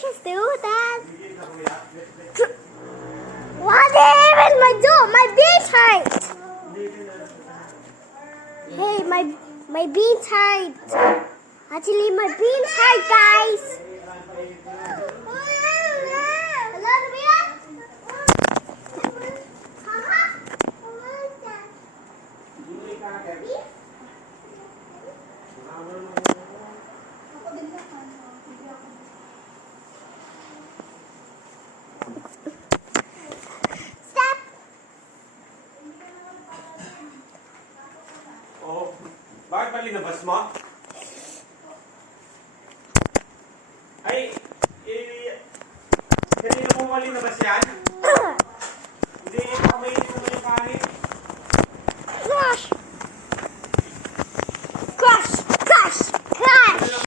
just do that? What even my door? My bean's hurt. Hey, my bean's hurt. Actually, my bean's hurt, guys. Hello, Nabila? Stop. Oh, bakit ba linabas mo? Ay, kanina mo malinabas yan?